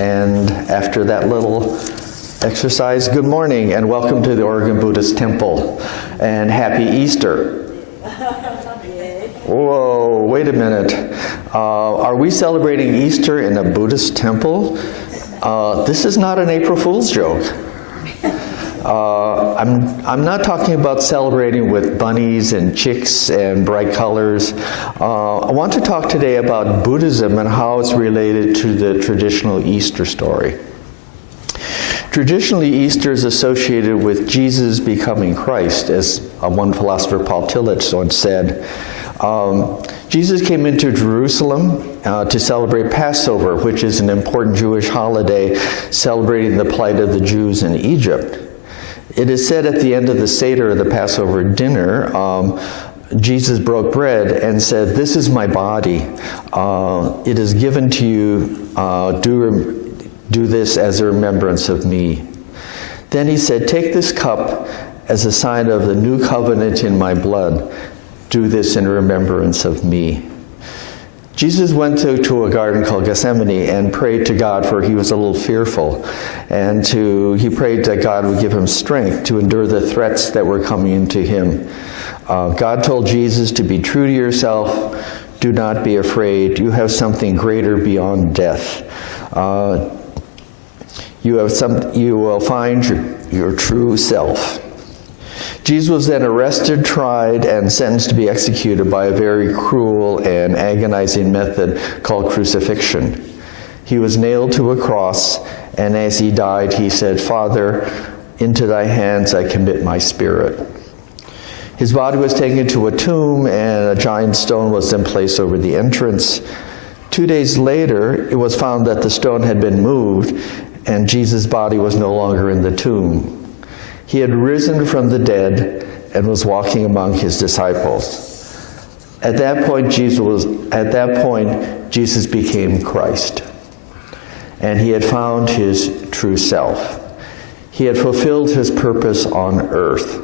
And after that little exercise, good morning and welcome to the Oregon Buddhist Temple. And happy Easter. Whoa, wait a minute. Are we celebrating Easter in a Buddhist temple? This is not an April Fool's joke. I'm not talking about celebrating with bunnies and chicks and bright colors. I want to talk today about Buddhism and how it's related to the traditional Easter story. Traditionally, Easter is associated with Jesus becoming Christ, as one philosopher, Paul Tillich, once said. Jesus came into Jerusalem to celebrate Passover, which is an important Jewish holiday celebrating the plight of the Jews in Egypt. It is said at the end of the Seder, the Passover dinner, Jesus broke bread and said, "This is my body. It is given to you. Do this as a remembrance of me." Then he said, "Take this cup as a sign of the new covenant in my blood. Do this in remembrance of me." Jesus went to a garden called Gethsemane and prayed to God, for he was a little fearful. And he prayed that God would give him strength to endure the threats that were coming to him. God told Jesus to be true to yourself. Do not be afraid. You have something greater beyond death. You will find your true self. Jesus was then arrested, tried, and sentenced to be executed by a very cruel and agonizing method called crucifixion. He was nailed to a cross, and as he died, he said, "Father, into thy hands I commit my spirit." His body was taken to a tomb, and a giant stone was then placed over the entrance. 2 days later, it was found that the stone had been moved, and Jesus' body was no longer in the tomb. He had risen from the dead and was walking among his disciples. At that point, Jesus became Christ, and he had found his true self. He had fulfilled his purpose on earth.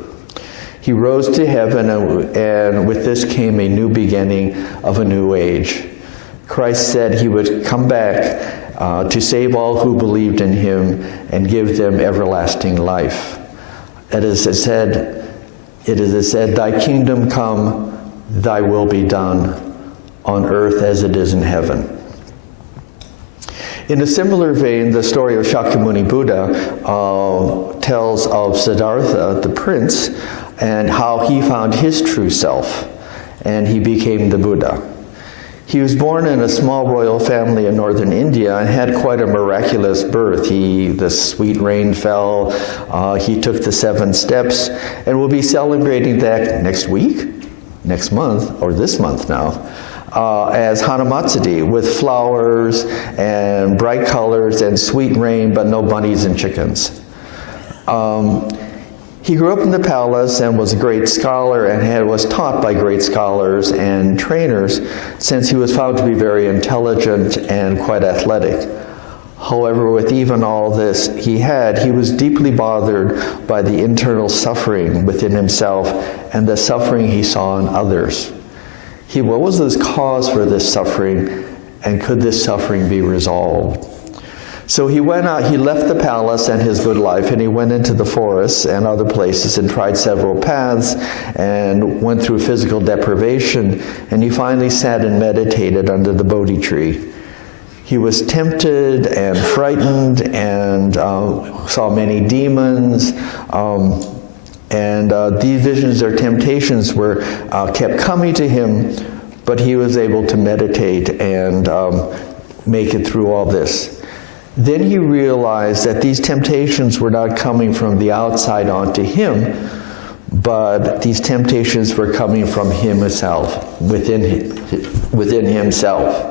He rose to heaven, and with this came a new beginning of a new age. Christ said he would come back to save all who believed in him and give them everlasting life. It is said, "Thy kingdom come, thy will be done, on earth as it is in heaven." In a similar vein, the story of Shakyamuni Buddha tells of Siddhartha, the prince, and how he found his true self, and he became the Buddha. He was born in a small royal family in northern India and had quite a miraculous birth. The sweet rain fell, he took the 7 steps, and we'll be celebrating that next month, or this month now, as Hanamatsuri, with flowers and bright colors and sweet rain, but no bunnies and chickens. He grew up in the palace and was a great scholar and was taught by great scholars and trainers, since he was found to be very intelligent and quite athletic. However, with even all this he was deeply bothered by the internal suffering within himself and the suffering he saw in others. What was the cause for this suffering, and could this suffering be resolved? So he went out, he left the palace and his good life, and he went into the forests and other places and tried several paths and went through physical deprivation, and he finally sat and meditated under the Bodhi tree. He was tempted and frightened and saw many demons, and these visions or temptations kept coming to him, but he was able to meditate and make it through all this. Then he realized that these temptations were not coming from the outside onto him, but these temptations were coming from himself, within himself.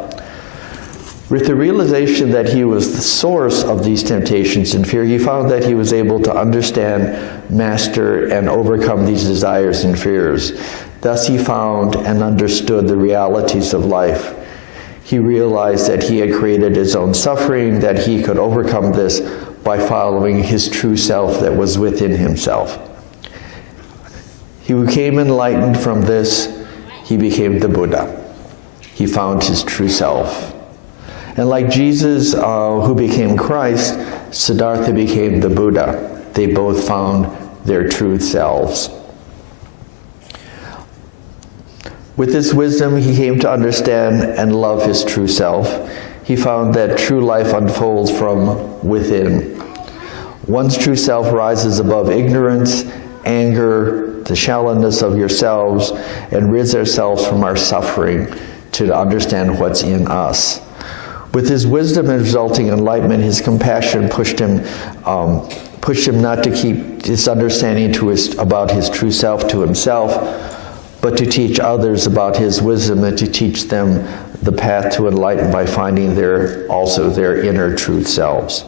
With the realization that he was the source of these temptations and fear, he found that he was able to understand, master, and overcome these desires and fears. Thus he found and understood the realities of life. He realized that he had created his own suffering, that he could overcome this by following his true self that was within himself. He became enlightened from this. He became the Buddha. He found his true self. And like Jesus, who became Christ, Siddhartha became the Buddha. They both found their true selves. With this wisdom, he came to understand and love his true self. He found that true life unfolds from within. One's true self rises above ignorance, anger, the shallowness of yourselves, and rids ourselves from our suffering to understand what's in us. With his wisdom and resulting enlightenment, his compassion pushed him not to keep his understanding about his true self to himself, but to teach others about his wisdom and to teach them the path to enlighten by finding also their inner truth selves.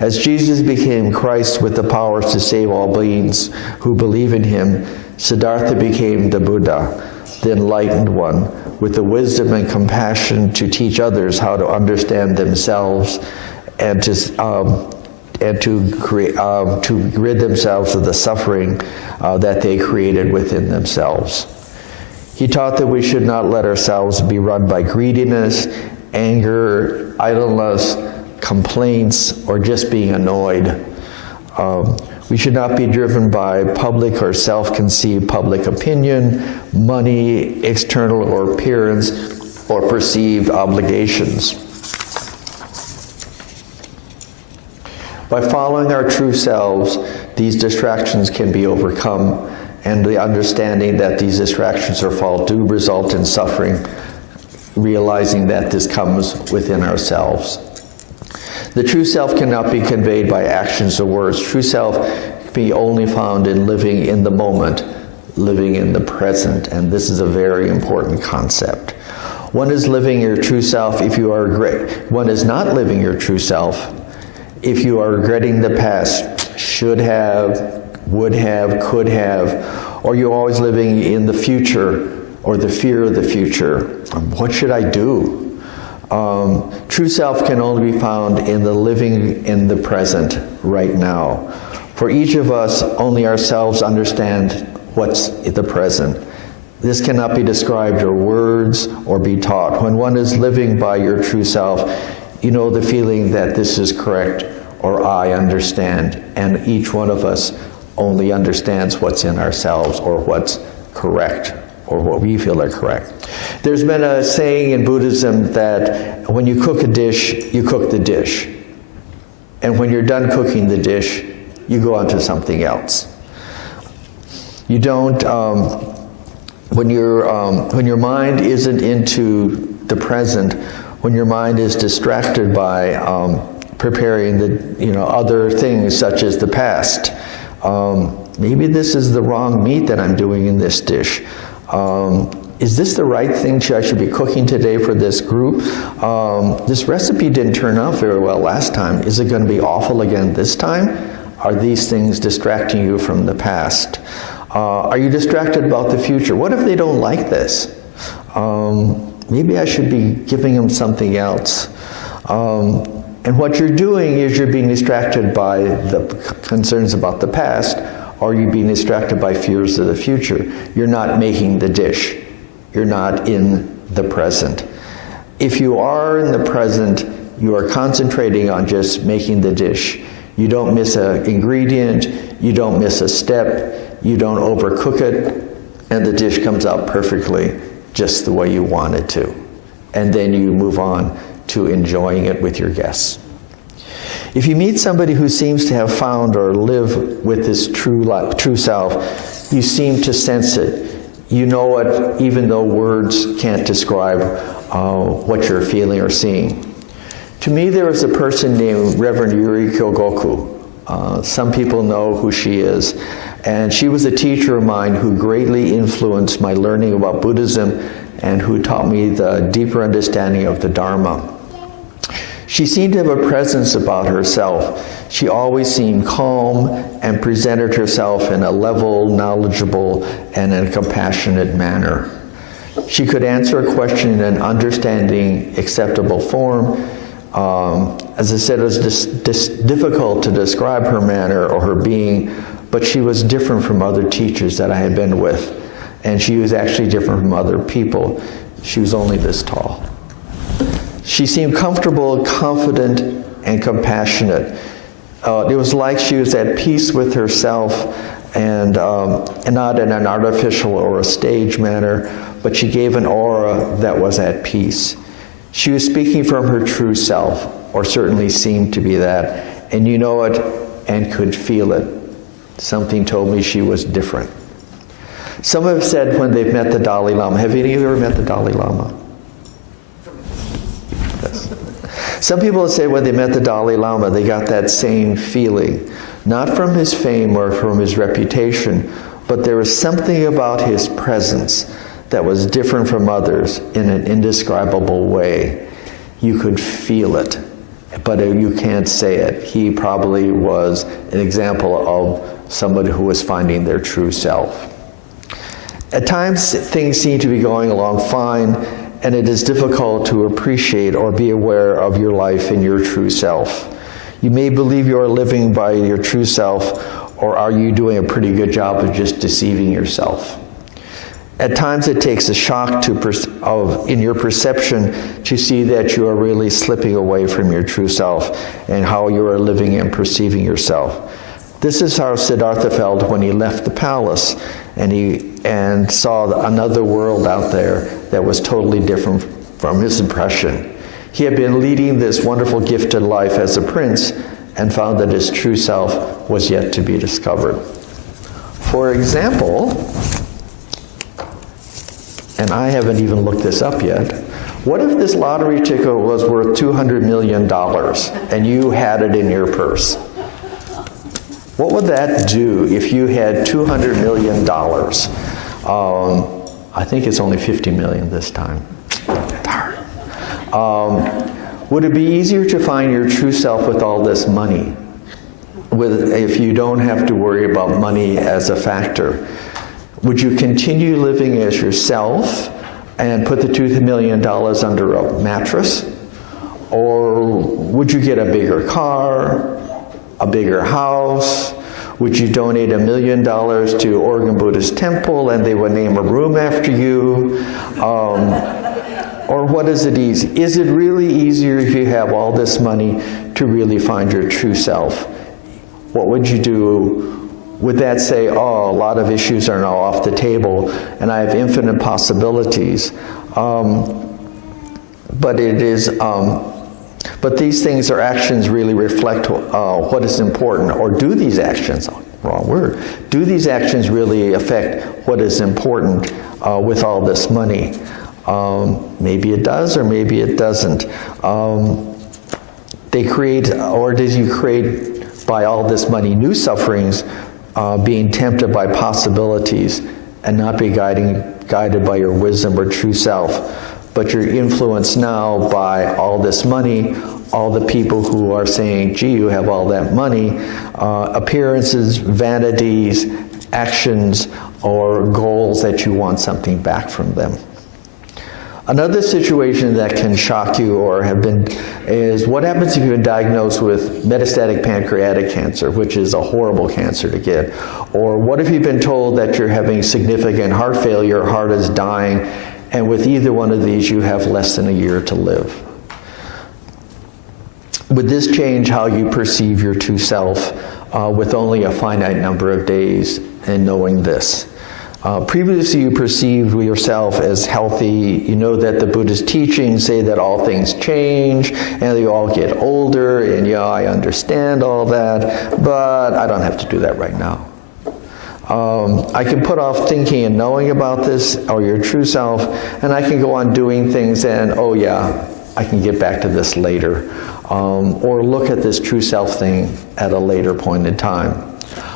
As Jesus became Christ with the powers to save all beings who believe in him, Siddhartha became the Buddha, the enlightened one, with the wisdom and compassion to teach others how to understand themselves and to rid themselves of the suffering that they created within themselves. He taught that we should not let ourselves be run by greediness, anger, idleness, complaints, or just being annoyed. We should not be driven by public or self-conceived public opinion, money, external or appearance, or perceived obligations. By following our true selves, these distractions can be overcome, and the understanding that these distractions are false do result in suffering, realizing that this comes within ourselves. The true self cannot be conveyed by actions or words. True self can be only found in living in the moment, living in the present, and this is a very important concept. One is living your true self if you are one is not living your true self if you are regretting the past, should have, would have, could have, or you're always living in the future or the fear of the future. What should I do? True self can only be found in the living in the present right now. For each of us, only ourselves understand what's the present. This cannot be described or words or be taught. When one is living by your true self, you know the feeling that this is correct or I understand, and each one of us only understands what's in ourselves or what's correct or what we feel are correct. There's been a saying in Buddhism that when you cook a dish, you cook the dish. And when you're done cooking the dish, you go on to something else. You don't, when your mind isn't into the present, when your mind is distracted by preparing the other things such as the past, maybe this is the wrong meat that I'm doing in this dish. Is this the right thing I should be cooking today for this group? This recipe didn't turn out very well last time. Is it going to be awful again this time? Are these things distracting you from the past? Are you distracted about the future? What if they don't like this? Maybe I should be giving them something else. And what you're doing is you're being distracted by the concerns about the past, or you're being distracted by fears of the future. You're not making the dish. You're not in the present. If you are in the present, you are concentrating on just making the dish. You don't miss an ingredient, you don't miss a step, you don't overcook it, and the dish comes out perfectly just the way you want it to. And then you move on to enjoying it with your guests. If you meet somebody who seems to have found or live with this true self, you seem to sense it. You know it even though words can't describe what you're feeling or seeing. To me, there was a person named Reverend Yuri Kyogoku. Some people know who she is. And she was a teacher of mine who greatly influenced my learning about Buddhism and who taught me the deeper understanding of the Dharma. She seemed to have a presence about herself. She always seemed calm and presented herself in a level, knowledgeable, and in a compassionate manner. She could answer a question in an understanding, acceptable form. As I said, it was difficult to describe her manner or her being, but she was different from other teachers that I had been with. And she was actually different from other people. She was only this tall. She seemed comfortable, confident, and compassionate. It was like she was at peace with herself, and not in an artificial or a stage manner, but she gave an aura that was at peace. She was speaking from her true self, or certainly seemed to be that, and you know it and could feel it. Something told me she was different. Some have said when they've met the Dalai Lama, have any of you ever met the Dalai Lama? Yes. Some people have said when they met the Dalai Lama, they got that same feeling, not from his fame or from his reputation, but there was something about his presence that was different from others in an indescribable way. You could feel it, but you can't say it. He probably was an example of somebody who was finding their true self. At times, things seem to be going along fine, and it is difficult to appreciate or be aware of your life and your true self. You may believe you are living by your true self, or are you doing a pretty good job of just deceiving yourself? At times it takes a shock in your perception to see that you are really slipping away from your true self and how you are living and perceiving yourself. This is how Siddhartha felt when he left the palace and saw another world out there that was totally different from his impression. He had been leading this wonderful gifted life as a prince and found that his true self was yet to be discovered. For example, and I haven't even looked this up yet, what if this lottery ticket was worth $200 million and you had it in your purse? What would that do if you had $200 million? I think it's only 50 million this time. Would it be easier to find your true self with all this money? If you don't have to worry about money as a factor? Would you continue living as yourself and put the $2 million under a mattress? Or would you get a bigger car, a bigger house? Would you donate $1 million to Oregon Buddhist Temple and they would name a room after you? Or what is it easy? Is it really easier if you have all this money to really find your true self? What would you do? Would that say, oh, a lot of issues are now off the table and I have infinite possibilities? But these things or actions really reflect what is important. Or do these actions, wrong word, do these actions really affect what is important with all this money? Maybe it does or maybe it doesn't. They create, or did you create by all this money new sufferings, being tempted by possibilities and not be guided by your wisdom or true self? But you're influenced now by all this money, all the people who are saying, gee, you have all that money, appearances, vanities, actions, or goals that you want something back from them. Another situation that can shock you or is what happens if you've been diagnosed with metastatic pancreatic cancer, which is a horrible cancer to get? Or what if you've been told that you're having significant heart failure, your heart is dying, and with either one of these you have less than a year to live? Would this change how you perceive your true self with only a finite number of days and knowing this? Previously you perceived yourself as healthy. You know that the Buddhist teachings say that all things change and they all get older, and yeah, I understand all that, but I don't have to do that right now. I can put off thinking and knowing about this, or your true self, and I can go on doing things and, oh yeah, I can get back to this later. Or look at this true self thing at a later point in time.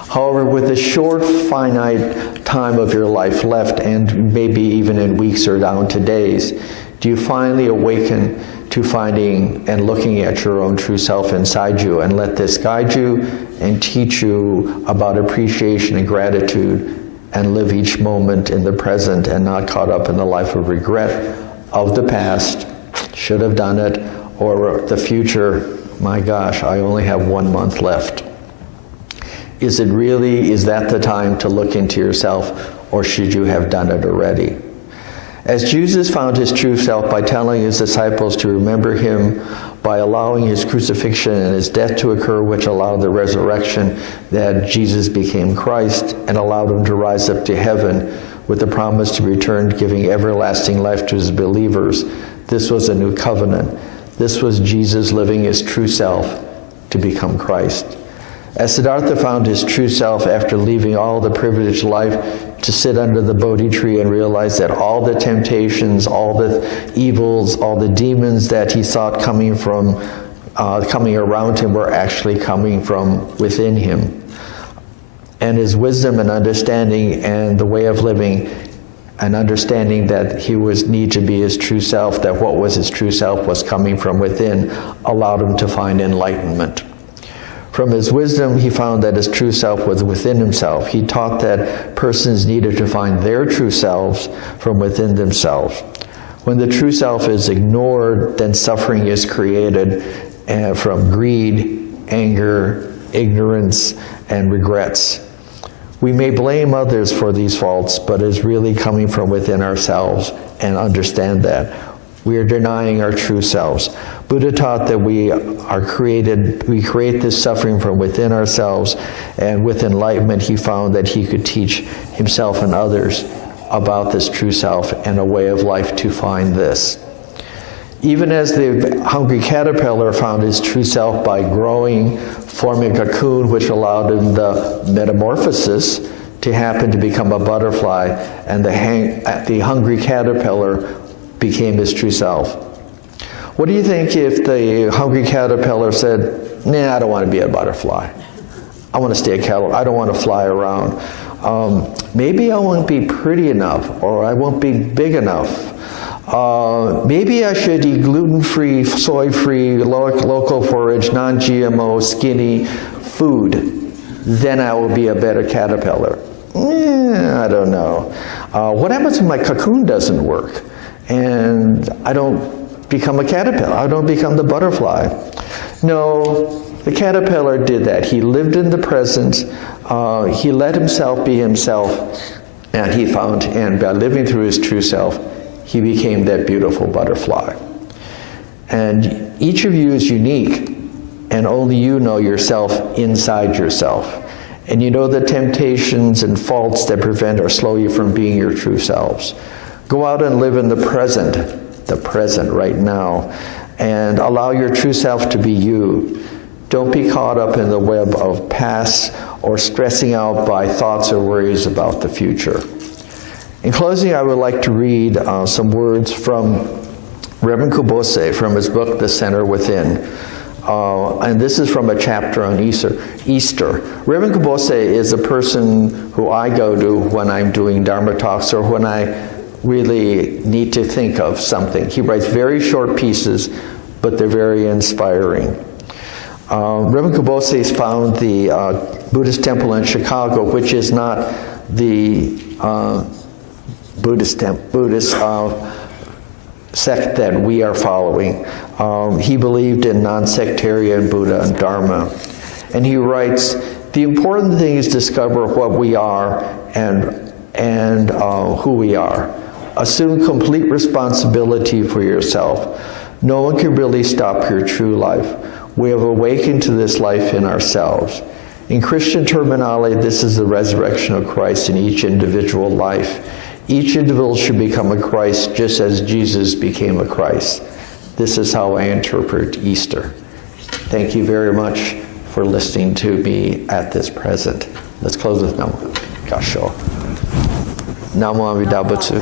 However, with the short, finite time of your life left, and maybe even in weeks or down to days, do you finally awaken to finding and looking at your own true self inside you and let this guide you and teach you about appreciation and gratitude and live each moment in the present and not caught up in the life of regret of the past, should have done it, or the future, my gosh, I only have 1 month left. Is that the time to look into yourself, or should you have done it already? As Jesus found his true self by telling his disciples to remember him, by allowing his crucifixion and his death to occur, which allowed the resurrection, that Jesus became Christ and allowed him to rise up to heaven with the promise to return, giving everlasting life to his believers. This was a new covenant. This was Jesus living his true self to become Christ. As Siddhartha found his true self after leaving all the privileged life to sit under the Bodhi tree and realize that all the temptations, all the evils, all the demons that he thought coming around him were actually coming from within him. And his wisdom and understanding and the way of living and understanding that he was need to be his true self, that what was his true self was coming from within, allowed him to find enlightenment. From his wisdom, he found that his true self was within himself. He taught that persons needed to find their true selves from within themselves. When the true self is ignored, then suffering is created from greed, anger, ignorance, and regrets. We may blame others for these faults, but it's really coming from within ourselves, and understand that. We are denying our true selves. Buddha taught that we create this suffering from within ourselves, and with enlightenment he found that he could teach himself and others about this true self and a way of life to find this. Even as the hungry caterpillar found his true self by growing, forming a cocoon, which allowed him the metamorphosis to happen to become a butterfly, and the hungry caterpillar became his true self. What do you think if the hungry caterpillar said, nah, I don't want to be a butterfly. I want to stay a caterpillar. I don't want to fly around. Maybe I won't be pretty enough, or I won't be big enough. Maybe I should eat gluten-free, soy-free, local forage, non-GMO, skinny food. Then I will be a better caterpillar. I don't know. What happens when my cocoon doesn't work and I don't become a caterpillar? I don't become the butterfly. No, the caterpillar did that. He lived in the present. He let himself be himself, and he found, and by living through his true self, he became that beautiful butterfly. And each of you is unique, and only you know yourself inside yourself. And you know the temptations and faults that prevent or slow you from being your true selves. Go out and live in the present right now, and allow your true self to be you. Don't be caught up in the web of past or stressing out by thoughts or worries about the future. In closing, I would like to read some words from Reverend Kubose from his book, The Center Within. And this is from a chapter on Easter. Reverend Kubose is a person who I go to when I'm doing Dharma talks or when I really need to think of something. He writes very short pieces, but they're very inspiring. Reverend Kubose found the Buddhist temple in Chicago, which is not the Buddhist sect that we are following. He believed in non-sectarian Buddha and Dharma. And he writes, the important thing is discover what we are and who we are. Assume complete responsibility for yourself. No one can really stop your true life. We have awakened to this life in ourselves. In Christian terminology, this is the resurrection of Christ in each individual life. Each individual should become a Christ just as Jesus became a Christ. This is how I interpret Easter. Thank you very much for listening to me at this present. Let's close with Namo Gasho. Namo Amida Butsu.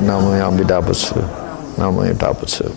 Namo Amida Butsu. Namo Amida Butsu.